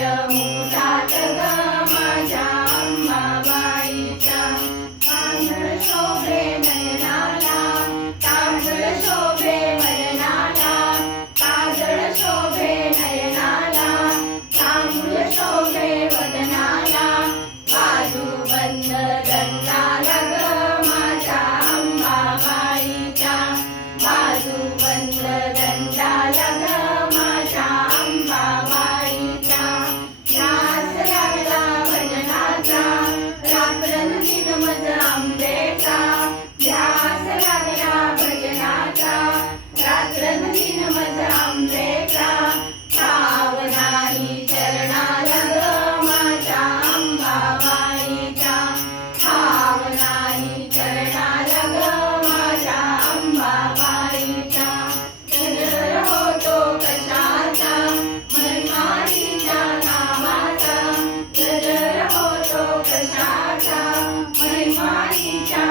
的梦想 लोकशाचा महिमाईच्या